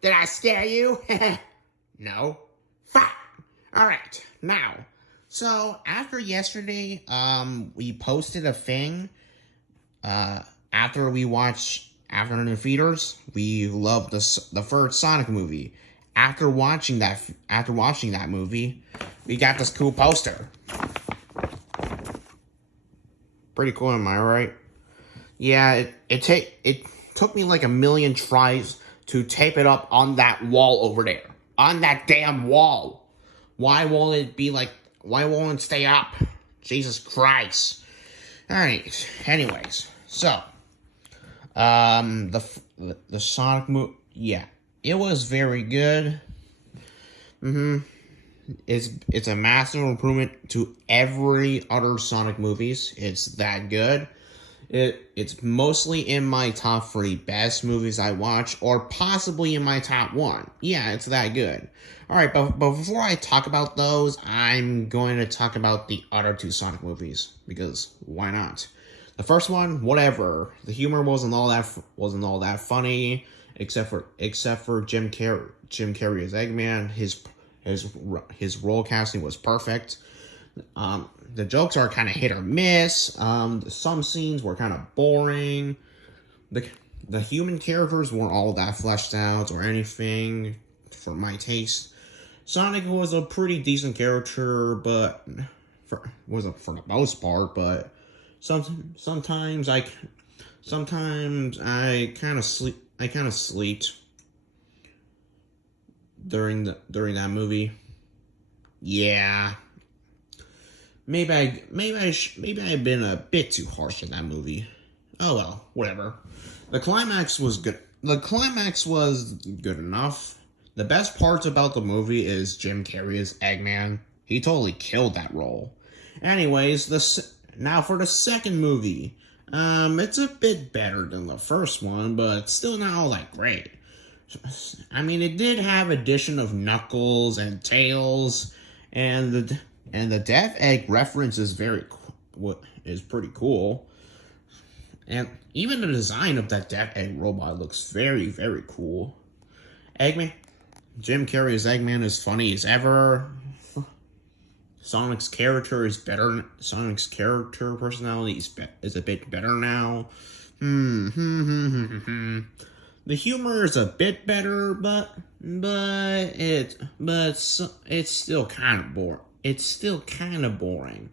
Did I scare you? No. Fine. Alright, now. So, after yesterday, we posted a thing, after we watched Afternoon in Theaters. We loved the first Sonic movie. After watching that movie, we got this cool poster. Pretty cool, am I right? Yeah, it took me like a million tries to tape it up on that wall over there. On that damn wall. Why won't it stay up? Jesus Christ. Alright, anyways. So, the Sonic movie, yeah. It was very good. It's a massive improvement to every other Sonic movies. It's that good. It's mostly in my top 3 best movies I watch, or possibly in my top 1. Yeah, it's that good. Alright, but before I talk about those, I'm going to talk about the other 2 Sonic movies, because why not? The first one, whatever. The humor wasn't all that funny, except for Jim Carrey as Eggman. His role casting was perfect. The jokes are kind of hit or miss. Some scenes were kind of boring. The human characters weren't all that fleshed out or anything for my taste. Sonic was a pretty decent character, but for the most part. But sometimes I kind of sleeped during that movie. Yeah. Maybe I've been a bit too harsh in that movie. Oh well, whatever. The climax was good. The climax was good enough. The best parts about the movie is Jim Carrey as Eggman. He totally killed that role. Anyways, now for the second movie. It's a bit better than the first one, but still not all that great. I mean, it did have addition of Knuckles and Tails, and the Death Egg reference is pretty cool. And even the design of that Death Egg robot looks very, very cool. Jim Carrey as Eggman is funny as ever. Sonic's character is better. Sonic's character personality is a bit better now. The humor is a bit better, but it's still kind of boring. It's still kind of boring.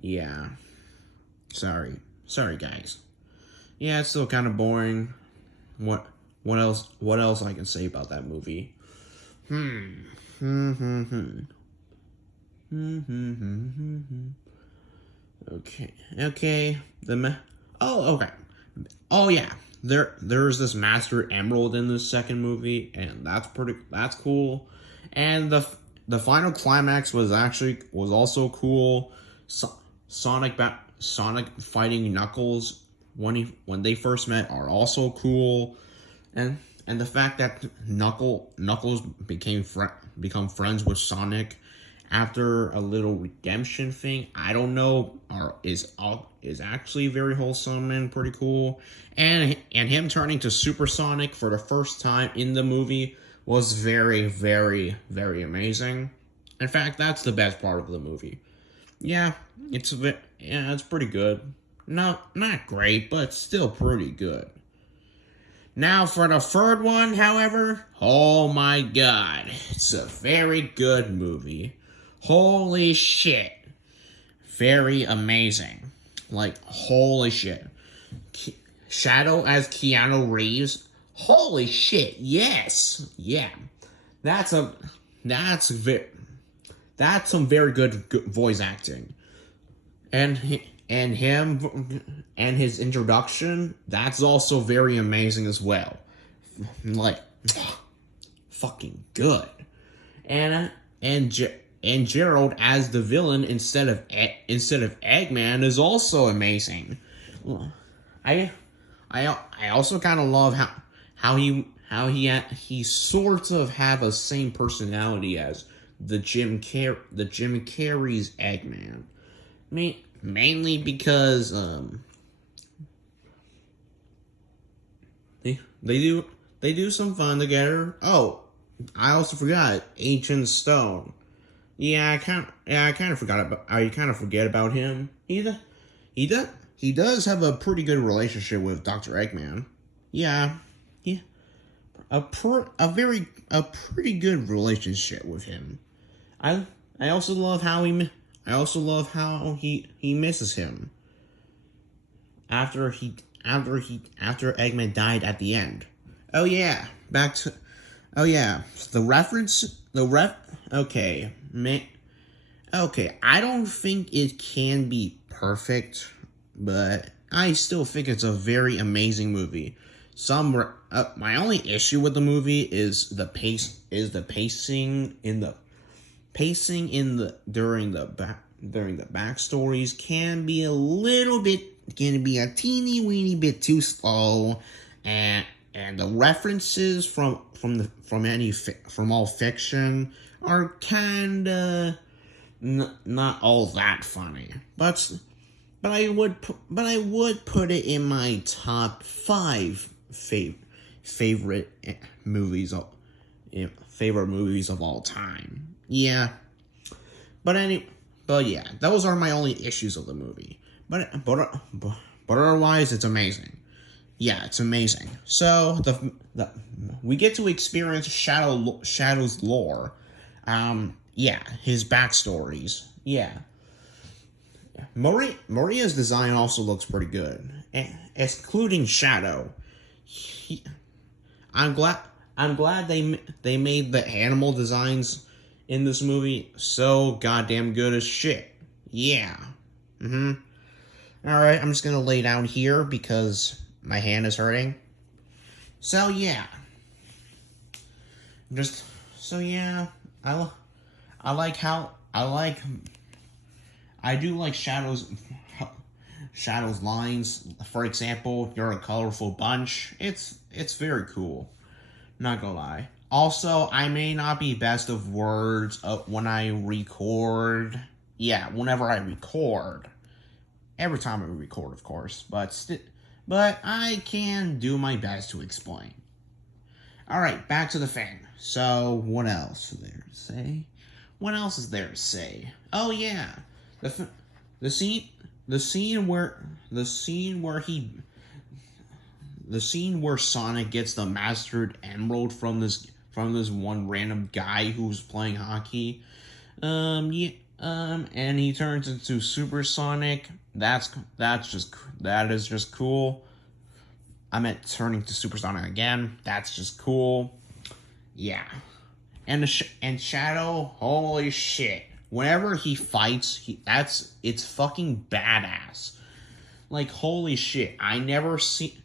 Yeah. Sorry, guys. Yeah, it's still kind of boring. What else I can say about that movie? Okay. Okay. Oh yeah. There's this Master Emerald in the second movie, and that's cool. And the final climax was also cool. Sonic fighting Knuckles when they first met are also cool. And the fact that Knuckles become friends with Sonic after a little redemption thing, I don't know, is actually very wholesome and pretty cool. And him turning to Super Sonic for the first time in the movie was very, very, very amazing. In fact, that's the best part of the movie. Yeah, it's pretty good. Not great, but still pretty good. Now for the third one, however, oh my god, it's a very good movie. Holy shit. Very amazing. Like, holy shit. Shadow as Keanu Reeves. Holy shit, yes. Yeah. That's some very good voice acting. And him and his introduction, that's also very amazing as well. Like, fucking good. And Gerald as the villain instead of Eggman is also amazing. I also kind of love how he sort of have a same personality as the Jim Carrey's Eggman. Mainly because they they do some fun together. Oh, I also forgot Ancient Stone. Yeah, I kind of forgot about. I kind of forget about him. He does, he does have a pretty good relationship with Dr. Eggman. Yeah, yeah, a pretty good relationship with him. I I also love how he misses him after Eggman died at the end. Oh yeah, back to oh yeah, the ref. Okay, okay. I don't think it can be perfect, but I still think it's a very amazing movie. My only issue with the movie is the pacing in the during the backstories can be a teeny weeny bit too slow, and the references from all fiction are kinda not all that funny. But I would put it in my top 5 favorite movies of favorite movies of all time. Yeah, but yeah, those are my only issues of the movie. But otherwise, it's amazing. Yeah, it's amazing. So we get to experience Shadow's lore. Yeah, his backstories. Yeah, Maria's design also looks pretty good, excluding Shadow. He, I'm glad. I'm glad they made the animal designs in this movie so goddamn good as shit. Yeah. All right. I'm just gonna lay down here because my hand is hurting. So yeah. Just so yeah. I like how I do like Shadow's lines. For example, "You're a colorful bunch." It's very cool. Not gonna lie. Also, I may not be best of words when I record. Yeah, whenever I record. Every time I record, of course. But I can do my best to explain. Alright, back to the thing. So, what else is there to say? What else is there to say? Oh yeah, the scene the scene where Sonic gets the Mastered Emerald from this one random guy who's playing hockey. Yeah, and he turns into Super Sonic. That is just cool. I meant turning to Super Sonic again. That's just cool. Yeah, and Shadow. Holy shit! Whenever he fights, it's fucking badass. Like holy shit! I never seen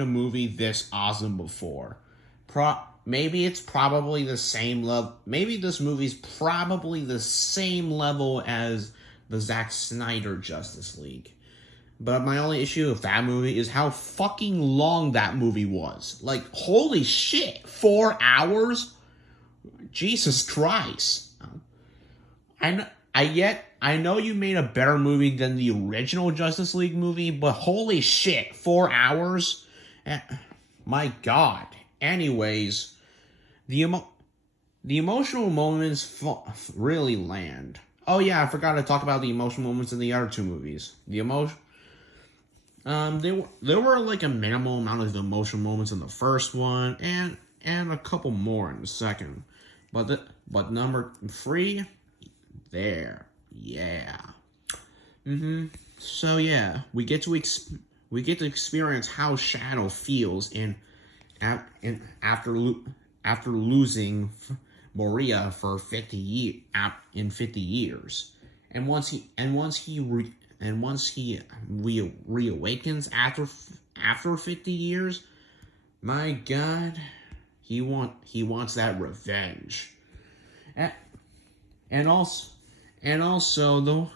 a movie this awesome before. Maybe it's probably the same level. Maybe this movie's probably the same level as the Zack Snyder Justice League. But my only issue with that movie is how fucking long that movie was. Like, holy shit, 4 hours? Jesus Christ. I know you made a better movie than the original Justice League movie, but holy shit, 4 hours? My God. Anyways, the emotional moments really land. Oh yeah, I forgot to talk about the emotional moments in the other 2 movies. There were like a minimal amount of emotional moments in the first one, and a couple more in the second. But number 3, there, yeah. So yeah, we get to experience how Shadow feels after losing Maria for 50 years, and once he reawakens after 50 years, my God, he wants that revenge, and also though.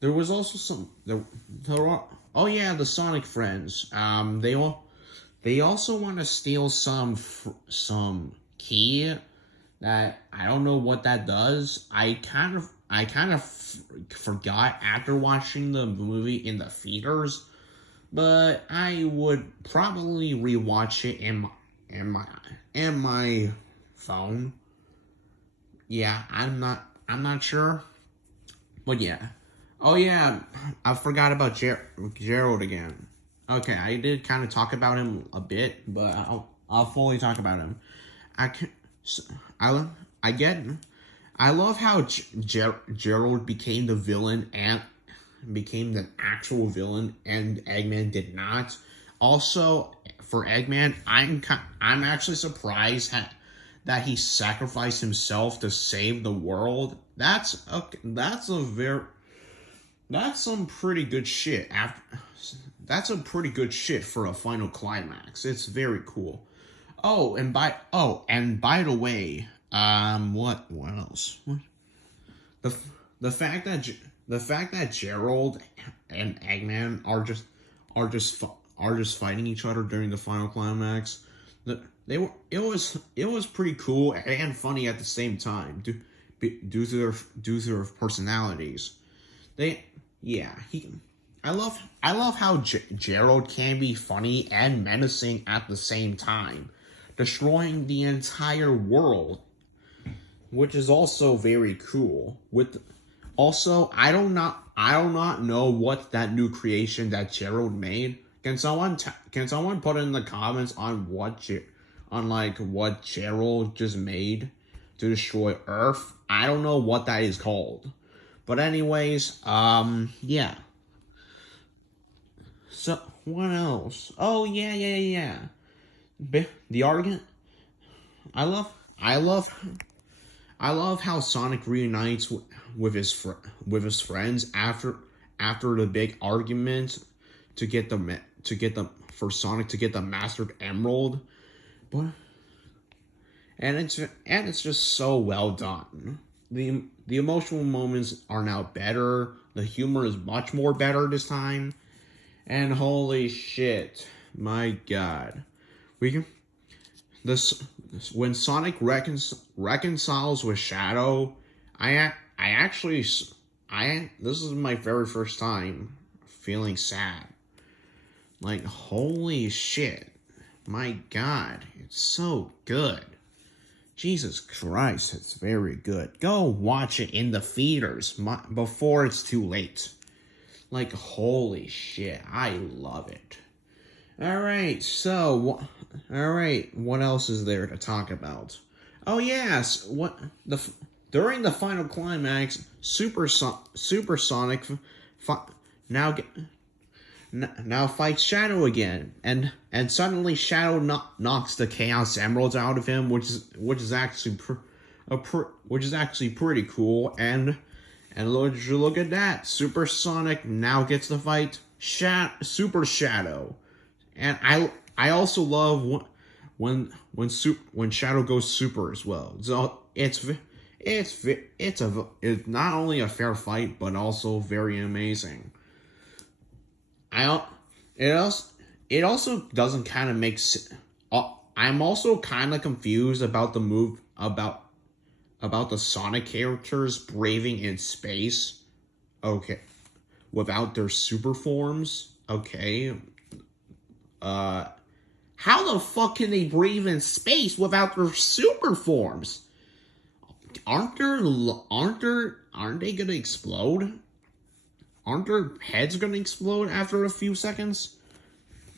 There was also oh yeah, the Sonic friends. They also want to steal some key that I don't know what that does. I kind of forgot after watching the movie in the theaters, but I would probably rewatch it in my phone. Yeah, I'm not sure, but yeah. Oh yeah, I forgot about Gerald again. Okay, I did kind of talk about him a bit, but I'll fully talk about him. I can, I I get. I love how Gerald became the villain and became the actual villain, and Eggman did not. Also, for Eggman, I'm actually surprised that he sacrificed himself to save the world. That's some pretty good shit. That's a pretty good shit for a final climax. It's very cool. Oh, and by the way, what else? What? The the fact that the fact that Gerald and Eggman are just fighting each other during the final climax. It was pretty cool and funny at the same time due to their personalities. They yeah he I love how Gerald can be funny and menacing at the same time, destroying the entire world, which is also very cool. With also, I do not know what that new creation that Gerald made. Can someone put in the comments on what Gerald just made to destroy Earth? I don't know what that is called. But anyways, yeah. So what else? Oh yeah. The argument. I love I love I love how Sonic reunites with his friends after the big argument for Sonic to get the Mastered Emerald, but and it's just so well done. The emotional moments are now better. The humor is much more better this time, and holy shit, my god, we can this when Sonic reconciles with Shadow. I actually I this is my very first time feeling sad. Like holy shit, my god, it's so good. Jesus Christ, it's very good. Go watch it in the theaters before it's too late. Like holy shit, I love it. All right, what else is there to talk about? Oh yes, during the final climax, Supersonic now now fights Shadow again, and suddenly Shadow knocks the Chaos Emeralds out of him, which is actually pretty cool. And look at that, Supersonic now gets to fight Super Shadow. And I also love when Shadow goes super as well. So it's not only a fair fight but also very amazing. I it also it also doesn't kind of make sense. I'm also kind of confused about about the Sonic characters braving in space. Okay, without their super forms. Okay, uh, how the fuck can they breathe in space without their super forms? Aren't they gonna explode? Aren't their heads gonna explode after a few seconds?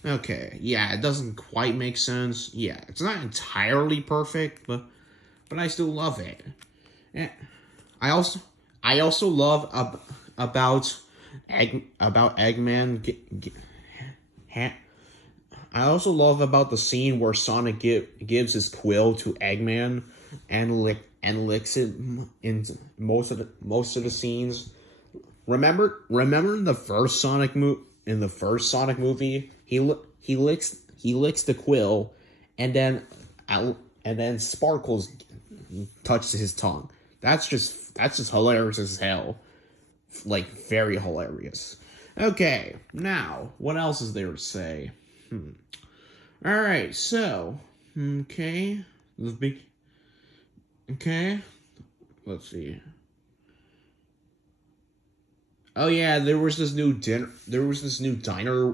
Okay, yeah, it doesn't quite make sense. Yeah, it's not entirely perfect, but I still love it. Yeah. I also I also love about Eggman. I also love about the scene where Sonic gives his quill to Eggman and licks it in most of the scenes. Remember in the first Sonic movie, he licks the quill, and then Sparkles touches his tongue. That's just hilarious as hell. Like very hilarious. Okay, now what else is there to say? All right, so okay, the big okay. Let's see. Oh yeah, there was this new dinner. There was this new diner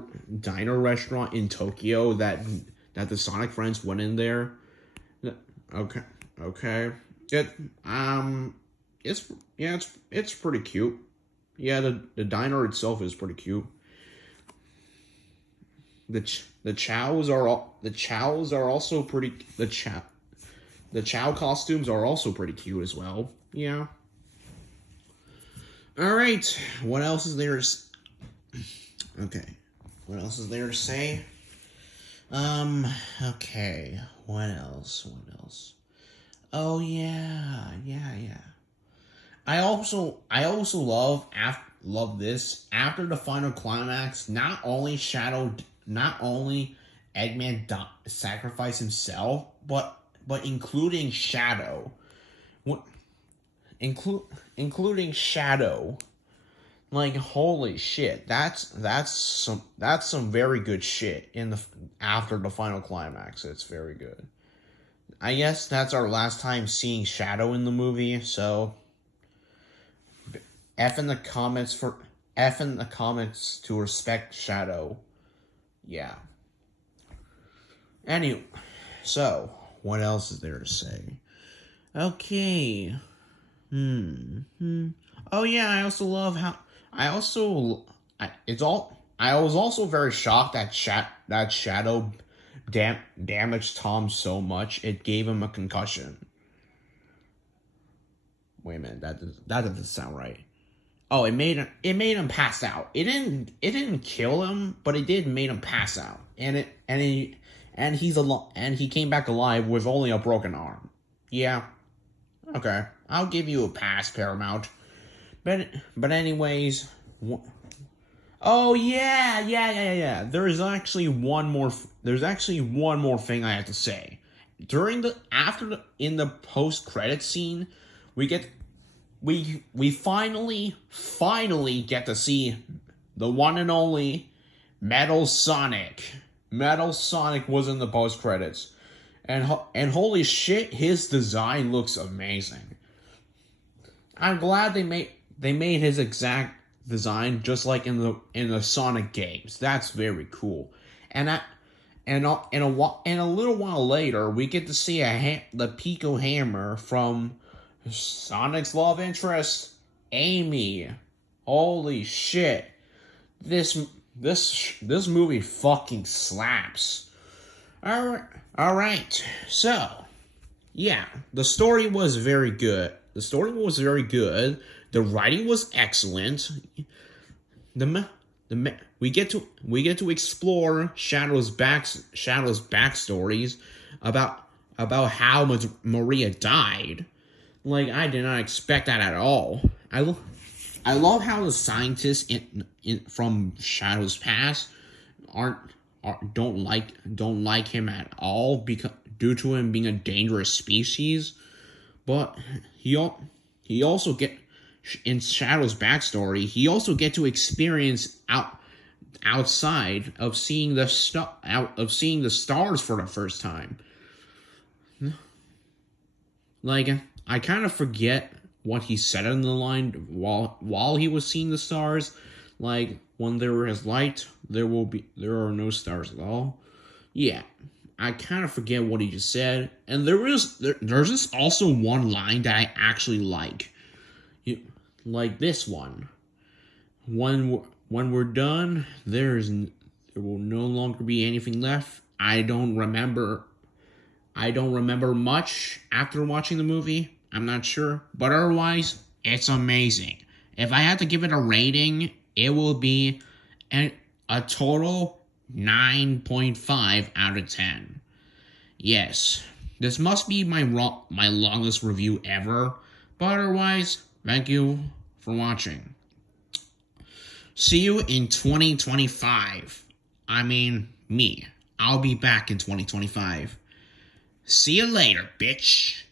restaurant in Tokyo that the Sonic friends went in there. Okay, okay. It it's yeah, it's pretty cute. Yeah, the diner itself is pretty cute. The chows are also pretty the chow costumes are also pretty cute as well. Yeah. All right. What else is there? Okay. What else is there to say? Okay. What else? What else? Oh yeah, yeah. I also love this after the final climax. Not only Eggman sacrificed himself, but including Shadow, what including Shadow. Like holy shit, that's some very good shit in the after the final climax. It's very good. I guess that's our last time seeing Shadow in the movie, so F in the comments for F in the comments to respect Shadow. Yeah. Anyway, so what else is there to say? Okay. Oh yeah, I also love how I also I, it's all I was also very shocked that Shadow damaged Tom so much it gave him a concussion. Wait a minute, that doesn't sound right. Oh, it made him pass out. It didn't kill him, but it did made him pass out. And he came back alive with only a broken arm. Yeah. Okay. I'll give you a pass, Paramount. But anyways, oh yeah. There's actually one more thing I have to say. In the post credit scene, we get we finally get to see the one and only Metal Sonic. Metal Sonic was in the post credits, and holy shit, his design looks amazing. I'm glad they made his exact design just like in the Sonic games. That's very cool. And that and a little while later, we get to see the Pico Hammer from Sonic's love interest, Amy. Holy shit. This movie fucking slaps. All right. So, yeah, the story was very good. The writing was excellent. We get to explore Shadow's backstories about how Maria died. Like I did not expect that at all. I love how the scientists from Shadow's past don't like him at all because due to him being a dangerous species. But he also get in Shadow's backstory. He also get to experience outside of seeing the stars for the first time. Like I kind of forget what he said in the line while he was seeing the stars. Like when there is light, there are no stars at all. Yeah, I kind of forget what he just said. And there's this also one line that I actually like. Like this one. When we're done, there will no longer be anything left. I don't remember much after watching the movie. I'm not sure, but otherwise, it's amazing. If I had to give it a rating, it will be a total 9.5 out of 10. Yes, this must be my longest review ever, but otherwise, thank you for watching. See you in 2025. I mean, me. I'll be back in 2025. See you later, bitch.